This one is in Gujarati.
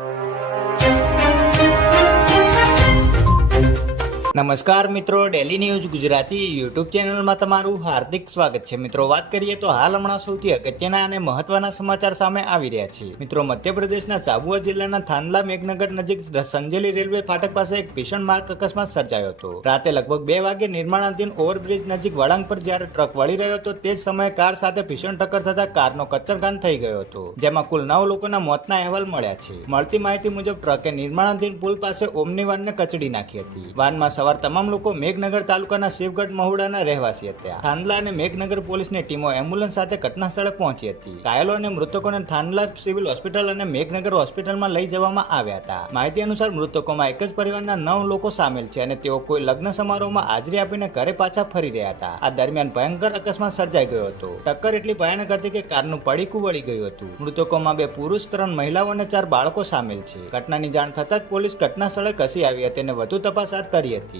you. નમસ્કાર મિત્રો ડેલી ન્યૂઝ ગુજરાતી યુટ્યુબ ચેનલમાં તમારું હાર્દિક સ્વાગત છે. મિત્રો, વાત કરીએ તો હાલ હમણાં સૌથી અગત્યના અને મહત્વના સમાચાર સામે આવી રહ્યા છે. મિત્રો, મધ્યપ્રદેશના ચાબુઆ જિલ્લાના થાનલા મેઘનગર નજીક સંજેલી રેલવે ફાટક પાસે એક ભીષણ માર્ગ અકસ્માત સર્જાયો હતો. રાતે લગભગ બે વાગે નિર્માણાધીન ઓવરબ્રિજ નજીક વળાંક પર જ્યારે ટ્રક વળી રહ્યો હતો, તે જ સમયે કાર સાથે ભીષણ ટક્કર થતા કારનો કચ્ચરકાન થઈ ગયો હતો, જેમાં કુલ નવ લોકોના મોતના અહેવાલ મળ્યા છે. મળતી માહિતી મુજબ, ટ્રકે નિર્માણાધીન પુલ પાસે ઓમની વાનને કચડી નાખી હતી. વાનમાં સવાર તમામ લોકો મેઘનગર તાલુકાના શિવગઢ મહુડાના રહેવાસી હતા. થાંદલા અને મેઘનગર પોલીસની ટીમો એમ્બ્યુલન્સ સાથે ઘટના સ્થળે પહોંચી હતી. ઘાયલો અને મૃતકોને થાંદલા સિવિલ હોસ્પિટલ અને મેઘનગર હોસ્પિટલમાં લઈ જવામાં આવ્યા હતા. માહિતી અનુસાર મૃતકોમાં એક જ પરિવારના નવ લોકો સામેલ છે અને તેઓ કોઈ લગ્ન સમારોહમાં હાજરી આપીને ઘરે પાછા ફરી રહ્યા હતા. આ દરમિયાન ભયંકર અકસ્માત સર્જાઈ ગયો હતો. ટક્કર એટલી ભયાનક હતી કે કારનું પડીકું વળી ગયું હતું. મૃતકોમાં બે પુરુષ, ત્રણ મહિલાઓ અને ચાર બાળકો સામેલ છે. ઘટનાની જાણ થતાં જ પોલીસ ઘટના સ્થળે કસી આવી હતી અને વધુ તપાસ હાથ ધરી હતી.